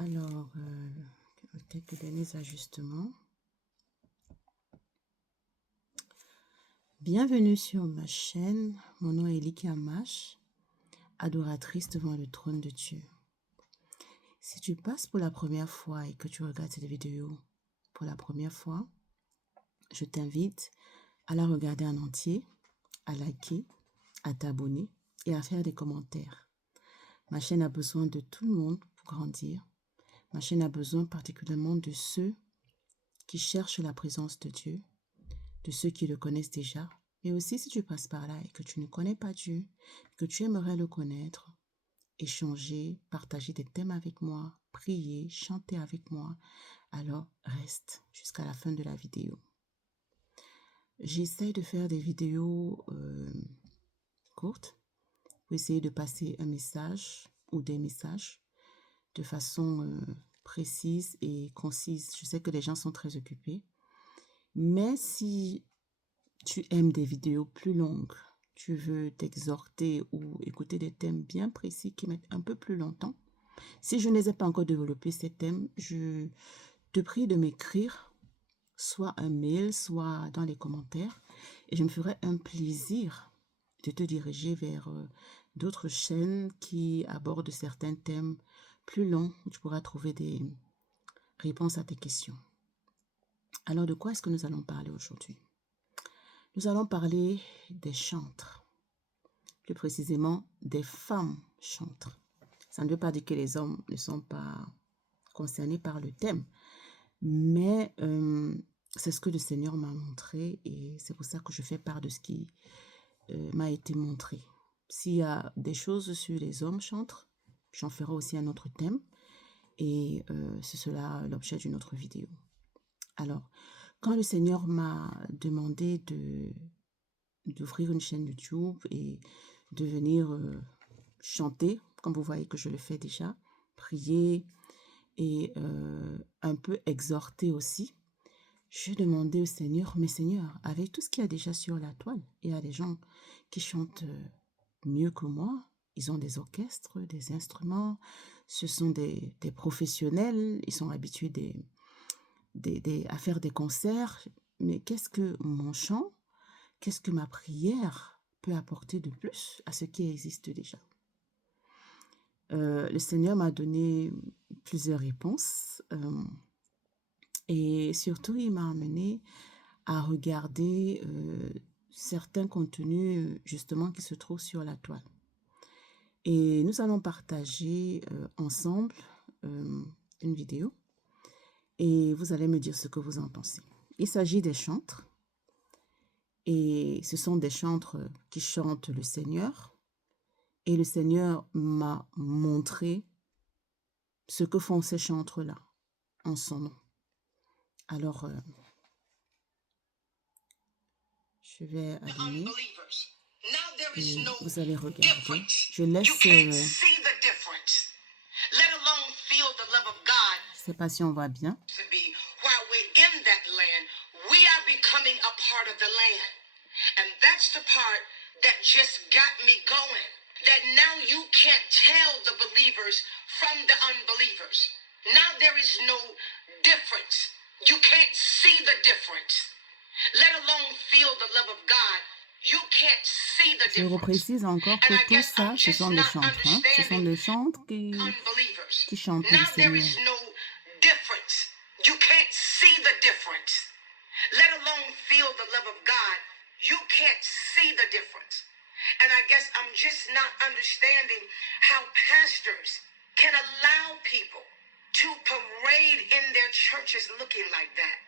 Alors, quelques derniers ajustements. Bienvenue sur ma chaîne. Mon nom est Eliki Amash, adoratrice devant le trône de Dieu. Si tu passes pour la première fois et que tu regardes cette vidéo pour la première fois, je t'invite à la regarder en entier, à liker, à t'abonner et à faire des commentaires. Ma chaîne a besoin de tout le monde pour grandir. Ma chaîne a besoin particulièrement de ceux qui cherchent la présence de Dieu, de ceux qui le connaissent déjà. Mais aussi, si tu passes par là et que tu ne connais pas Dieu, que tu aimerais le connaître, échanger, partager des thèmes avec moi, prier, chanter avec moi, alors reste jusqu'à la fin de la vidéo. J'essaie de faire des vidéos courtes pour essayer de passer un message ou des messages de façon précise et concise. Je sais que les gens sont très occupés, mais si tu aimes des vidéos plus longues, tu veux t'exhorter ou écouter des thèmes bien précis qui mettent un peu plus longtemps, si je ne les ai pas encore développés, ces thèmes, je te prie de m'écrire soit un mail, soit dans les commentaires, et je me ferai un plaisir de te diriger vers d'autres chaînes qui abordent certains thèmes plus longs où tu pourras trouver des réponses à tes questions. Alors, de quoi est-ce que nous allons parler aujourd'hui? Nous allons parler des chantres, plus précisément des femmes chantres. Ça ne veut pas dire que les hommes ne sont pas concernés par le thème, mais c'est ce que le Seigneur m'a montré et c'est pour ça que je fais part de ce qui m'a été montré. S'il y a des choses sur les hommes chantres, j'en ferai aussi un autre thème et c'est cela l'objet d'une autre vidéo. Alors, quand le Seigneur m'a demandé d'ouvrir une chaîne YouTube et de venir chanter, comme vous voyez que je le fais déjà, prier et un peu exhorter aussi, je demandais au Seigneur, mais Seigneur, avec tout ce qu'il y a déjà sur la toile, il y a des gens qui chantent mieux que moi, ils ont des orchestres, des instruments, ce sont des professionnels, ils sont habitués à faire des concerts, mais qu'est-ce que mon chant, qu'est-ce que ma prière peut apporter de plus à ce qui existe déjà? Le Seigneur m'a donné plusieurs réponses et surtout il m'a amené à regarder certains contenus justement qui se trouvent sur la toile. Et nous allons partager ensemble une vidéo et vous allez me dire ce que vous en pensez. Il s'agit des chantres et ce sont des chantres qui chantent le Seigneur et le Seigneur m'a montré ce que font ces chantres-là en son nom. Alors, je vais allumer et vous allez regarder. Je laisse... je ne sais pas si on va bien. And that's the part that just got me going. That now you can't tell the believers from the unbelievers. Now there is no difference. You can't see the difference. Let alone feel the love of God. You can't see the difference. Je reprécise encore que tout ça, ce sont des chantres. Hein? Ce sont des chantres qui chantent le Seigneur. Now there is no difference. You can't see the difference. Let alone feel the love of God. You can't see the difference. And I guess I'm just not understanding how pastors can allow people to parade in their churches looking like that.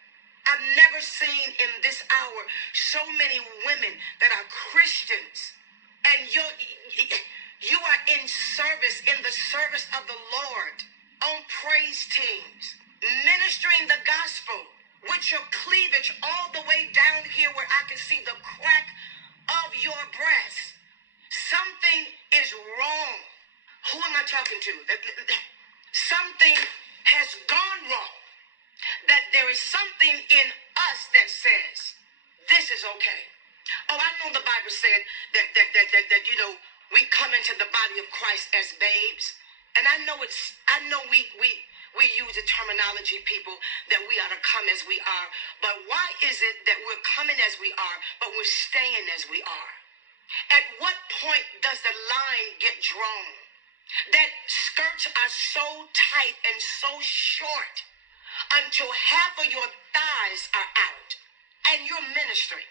I've never seen in this hour so many women that are Christians and you are in service, in the service of the Lord, on praise teams, ministering the gospel with your cleavage all the way down here where I can see the crack of your breast. Something is wrong. Who am I talking to? Something has gone wrong. That there is something in us that says, this is okay. Oh, I know the Bible said that you know, we come into the body of Christ as babes. And I know We use the terminology, people, that we ought to come as we are. But why is it that we're coming as we are, but we're staying as we are? At what point does the line get drawn? That skirts are so tight and so short until half of your thighs are out and you're ministering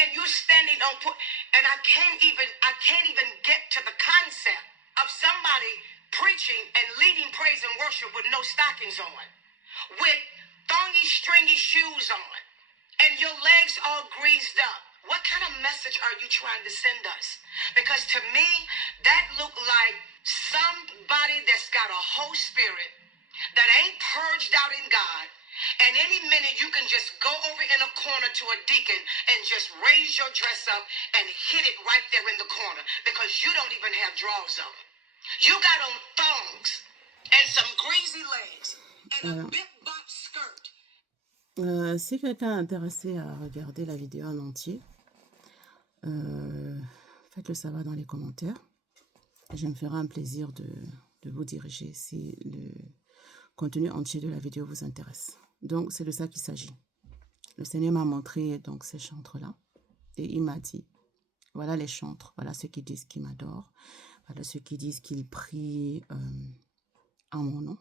and you're standing on put, and I can't even get to the concept of somebody preaching and leading praise and worship with no stockings on, with thongy stringy shoes on, and your legs all greased up. What kind of message are you trying to send us? Because to me, that looked like somebody that's got a whole spirit that ain't purged out in God. And any minute you can just go over in a corner to a deacon and just raise your dress up and hit it right there in the corner because you don't even have drawers on. You got on thongs and some greasy legs and a big box skirt. Si quelqu'un est intéressé à regarder la vidéo en entier, faites-le savoir dans les commentaires. Je me ferai un plaisir de vous diriger si le contenu entier de la vidéo vous intéresse. Donc, c'est de ça qu'il s'agit. Le Seigneur m'a montré donc ces chantres-là et il m'a dit, voilà les chantres, voilà ceux qui disent qu'ils m'adorent, voilà ceux qui disent qu'ils prient en mon nom.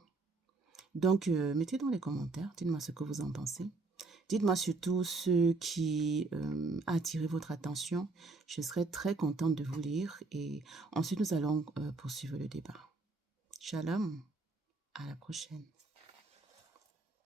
Donc, mettez dans les commentaires, dites-moi ce que vous en pensez. Dites-moi surtout ce qui a attiré votre attention. Je serai très contente de vous lire et ensuite nous allons poursuivre le débat. Shalom, à la prochaine.